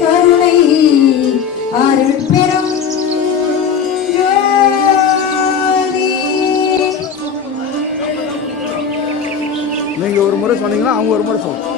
கருணை. அருட்பெரும் ஜோதி. நீங்க ஒரு முறை சொன்னீங்கன்னா அவங்க ஒரு முறை சொல்லணும்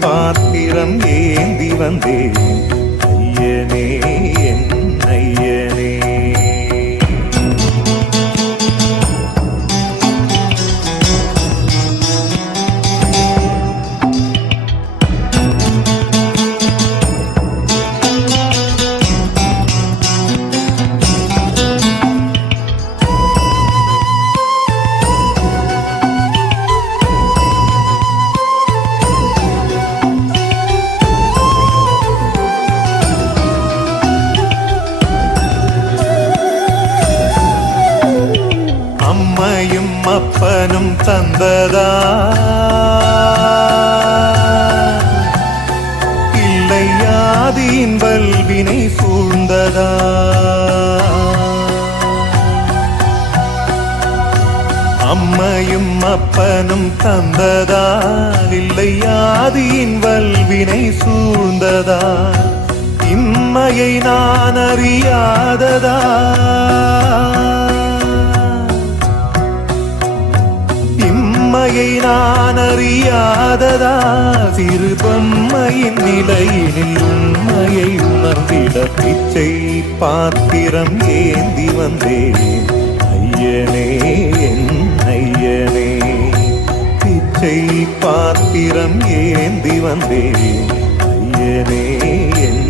பாத்திரம் ஏந்தி வந்தேன். ஐயனே ஐயனே அப்பனும் தந்ததா இல்லை ஆதியின் வல்வினை சூழ்ந்ததா அம்மையும் அப்பனும் தந்ததால். இல்லை ஆதியின் வல்வினை சூழ்ந்ததா இம்மையை நான் அறியாததா இம்மையை நான் அறியாததா சிறு பொம்மையின் நிலையினில் உண்மையை உணர்ந்திட பிச்சை பாத்திரம் ஏந்தி வந்தேன். ஐயனே என் ஐயனே பிச்சை பாத்திரம் ஏந்தி வந்தேன். ஐயனே என்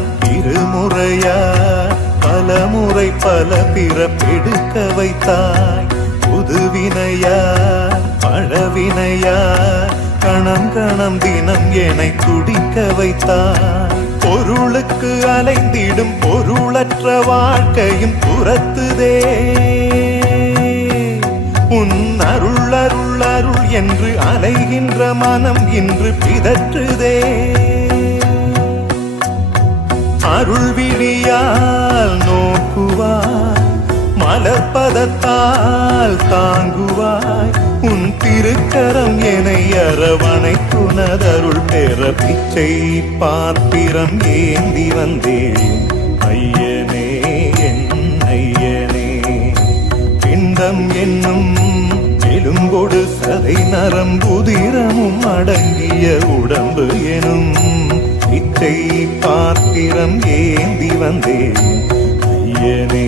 இருமுறையா பலமுறை பல பிறப்பெடுக்க வைத்தாய். புதுவினையா பழவினையா கணம் கணம் தினம் என துடிக்க வைத்தாய். பொருளுக்கு அலைந்திடும் பொருளற்ற வாழ்க்கையும் துரத்துதே. உன் அருள் அருள் அருள் என்று அலைகின்ற மனம் இன்று பிதற்றுதே. அருள் விழியால் நோக்குவாய் மலர்பதத்தால் தாங்குவாய். உன் திருக்கரம் எனை அரவணை துணதருள் பெற பிச்சை பாத்திரம் ஏந்தி வந்தேன். ஐயனே என் ஐயனே பிண்டம் என்னும் எலும்பொடு சதை நரம்புதிரமும் அடங்கிய உடம்பு எனும் இச்சை பாத்திரம் ஏந்தி வந்தேன். ஐயனே